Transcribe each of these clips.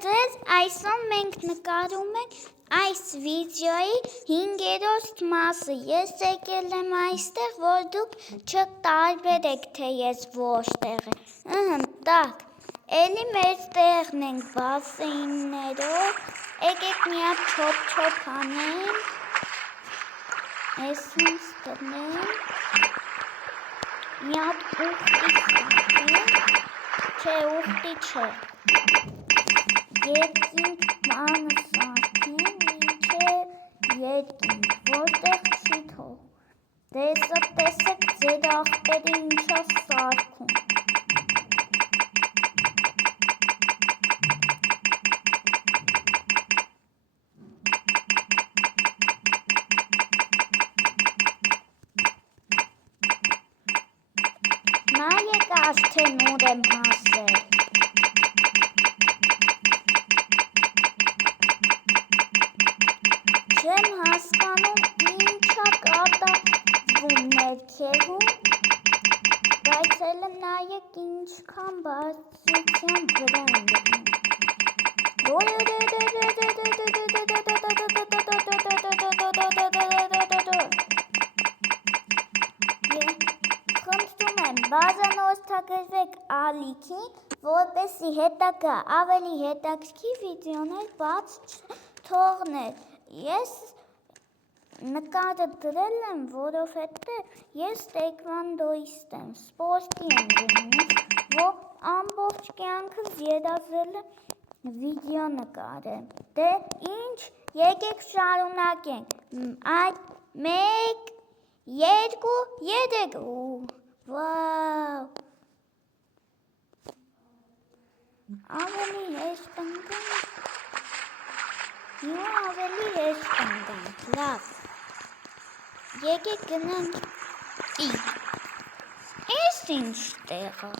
Ձեզ այսօր մենք նկարում ենք այս վիդեոյի 5-րդ մասը։ Ես եկել եմ այստեղ, որ դուք չտարբերեք, թե ես որտեղ եմ։ Так, էլի մեր տեղն ենք բասեիններով։ Եկեք մի հատ չոփ-չոփ անենք։ Էս ինձ տնենք։ Մի հատ ուխտի սարքենք։ Չէ, ուխտի չէ։ Երկինք բանը սարքենք, մինչև երկինք, որտեղ չի թող։ Տեսեք ձեր աղբերը ինչա սարքում։ Նայեք արդեն ուր եմ հասել։ Չեմ հասկանում ինչա կատարվում ներքևում, բայց էլ նայեք ինչքան բարձրության վրա եմ գնում։ Խնդրում եմ, բաժանորդագրվեք ալիքին, որպեսզի հետագա ավելի հետաքրքիր վիդեոներ բաց թողնել։ Ես նկարը դրել եմ, որովհետև ես տեքվանդոիստ եմ, սպորտի եմ գնում, որ ամբողջ կյանքս երազել եմ վիդեո նկարել։ Դե ինչ, եկեք շարունակենք։ 1, 2, 3, վաու։ Ավելի հեշտ ընկնենք։ Հիմա ավելի հեշտ ընկնենք, լավ։ Եկեք գնանք ի։ Էս ինչ տեղը։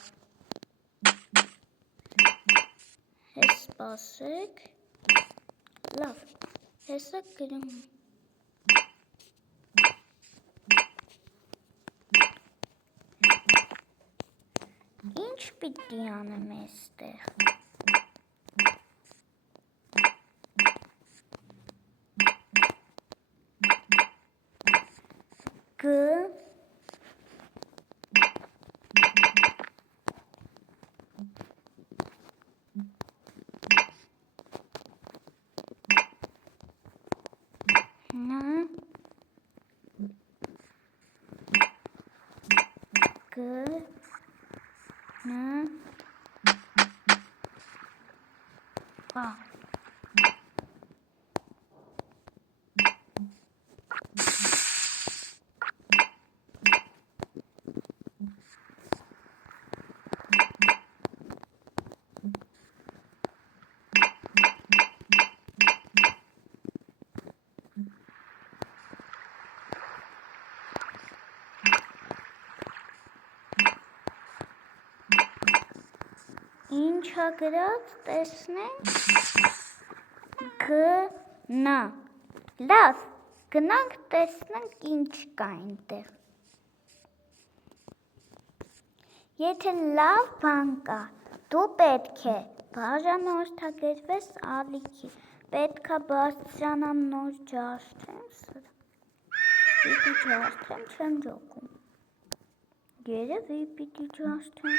Հես սպասեք։ Լավ, հեսա գրում։ Ինչ պիտի անեմ էստեղ։ Ինչա գրած, տեսնենք, գնա, լավ, գնանք տեսնենք ինչ կա այնտեղ, եթե լավ բան կա, դու պետք է բաժանորդագրվես ալիքի, պետք է բարձրանամ նոր ջարդեմ սրա, պիտի ջարդեմ, չեմ ջոկում, երևի պիտի ջարդեմ,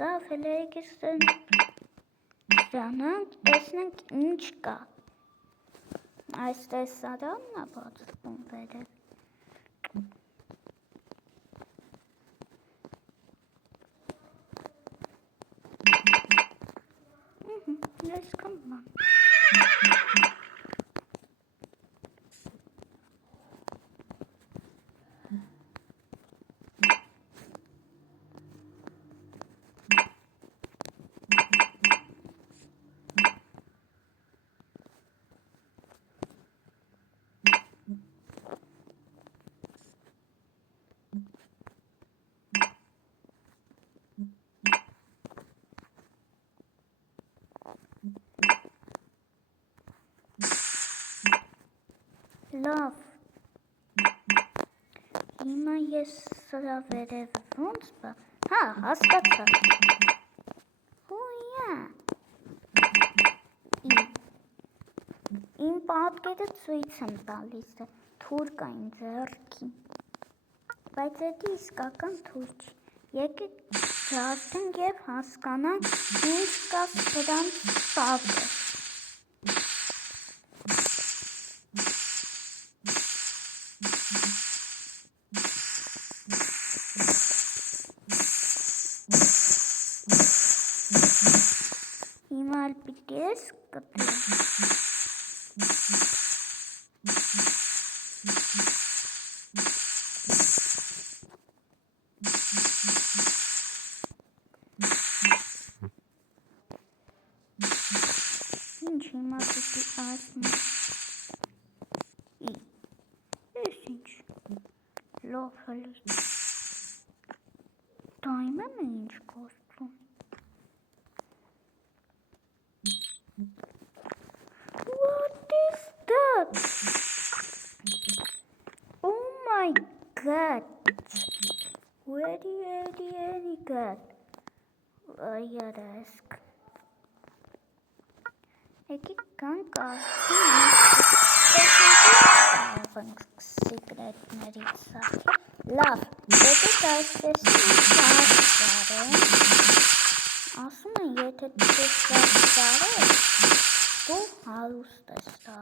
լավ, հելը եկես դրանանք, տեսնենք ինչ կա, այս տեսարանն է բացվում վերև, այսքան բան, լավ, Հիմա ես սրա վերև ոնց բա, հա, հասկացա, հույա, իմ պատկերը ծույց եմ տալիս է, թուր կա իմ ձեռքին, բայց էդի իսկական թուր չի, եկեք ջարդենք և հասկանանք ինչ կա սրանց տակը, հիմա էլ պիտի ես կտեմ, ինչ հիմա պիտի ասում, ես ինչ, լով հլիս, դայմեմ է ինչ կործում, what is that, oh my god, very good, այարասկ, եկի կանք արդեն սիկրետներից սաղել, լավ, եկեք այսպես սաղել, ասում են եթե դու սաղել, դու հարուստ ես դա,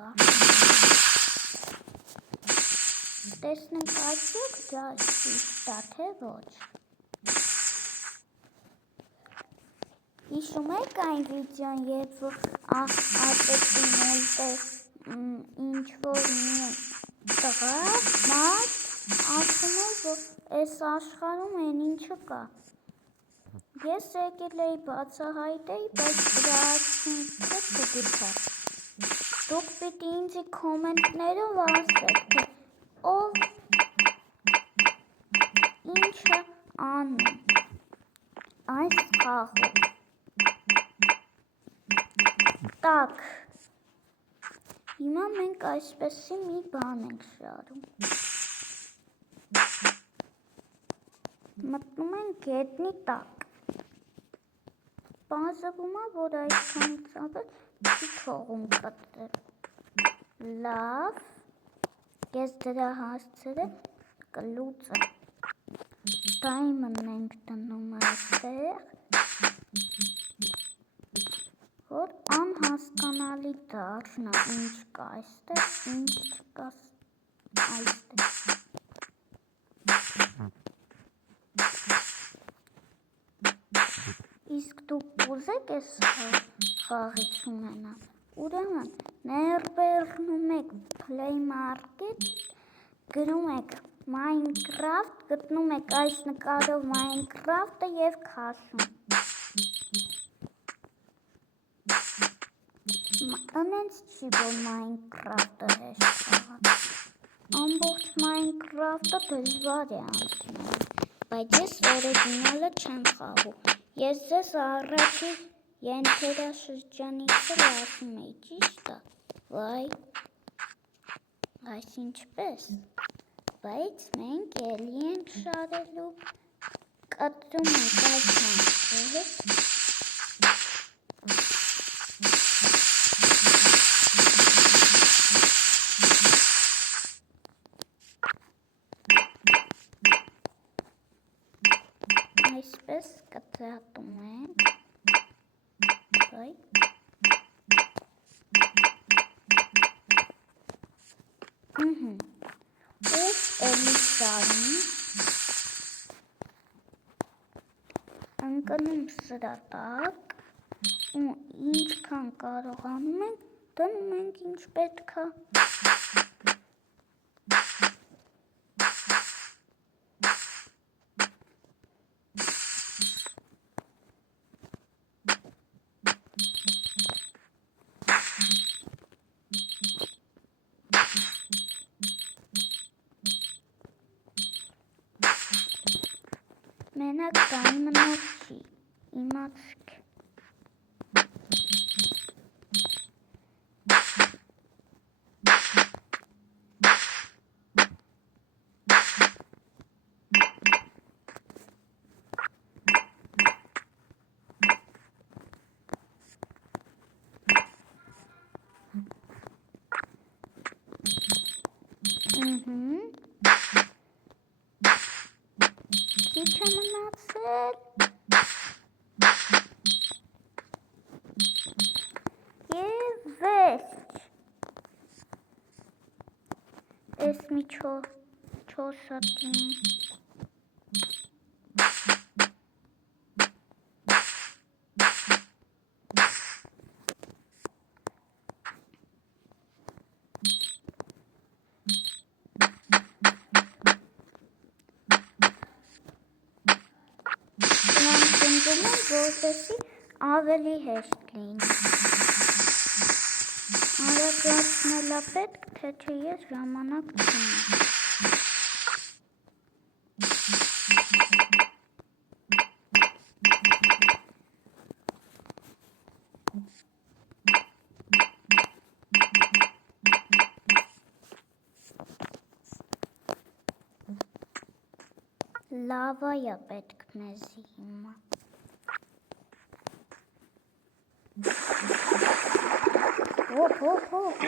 տեսնենք այդյոք դա սիշտա թե ոչ, հիշում եք այն վիդեոն, երբ որ ատեցի մոլտե ինչ-որ մի տղա, մարդ, ասում է, որ այս աշխարհում են ինչը կա, ես եկել էի բացահայտեի, բայց դրա արդյունքը չգիտակ, դուք պիտի ինձի կոմենտներով ասեք, թե ով ինչը անում, այս խաղում, տակ, հիմա մենք այսպեսի մի բան ենք շարում, մտնում ենք գետնի տակ, պարզվում է, որ այսքանից ավել չի թողում կտրել, լավ, ես դրա հասցրել կլուծեմ, դայմընդն ենք դնում այստեղ, որ անհասկանալի դառնա ինչ կա այստեղ, ինչ չկա այստեղ, իսկ դուք ուզեք ես խաղից ունենալ, ուրեմն ներբեռնում եք Play Market, գրում եք Minecraft, գտնում եք այս նկարով Minecraft-ը և քաշում, ընենց չի, որ Minecraft-ը հեշտ խաղալ, ամբողջ Minecraft-ը դժվար է անցնել, բայց ես օրիգինալը չեմ խաղում, ես ձեզ առաջի ենթերաշրջանից էլ ասում էի, ճիշտ է, վայ, այս ինչպես, բայց մենք էլի ենք շարելու, կտրում ենք այս հանքերը, այսպես կտրատում ենք, վայ, ու էլի շարում, ընկնում սրա տակ, ու ինչքան կարողանում ենք, դնում ենք ինչ պետք է, մենակ դայմնով չի, իմացք, քիչ է մնացել։ Եվ վերջ։ Էս մի 4 հատին։ Որպեսզի ավելի հեշտ լինի։ Արագացնել է պետք, թե չէ ես ժամանակ չունեմ։ Լավա է պետք մեզի հիմա։ Հոп։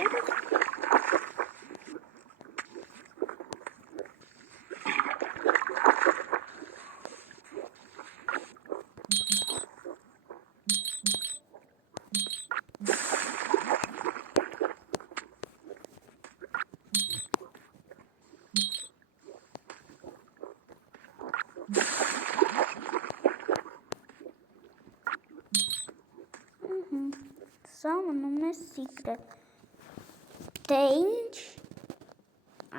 Սա մնում է սիկրետ։ Դե ինչ,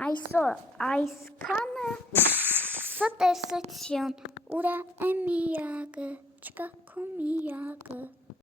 այսօր այսքանը ստեսություն, ուրա է միակը, չկա քո միակը։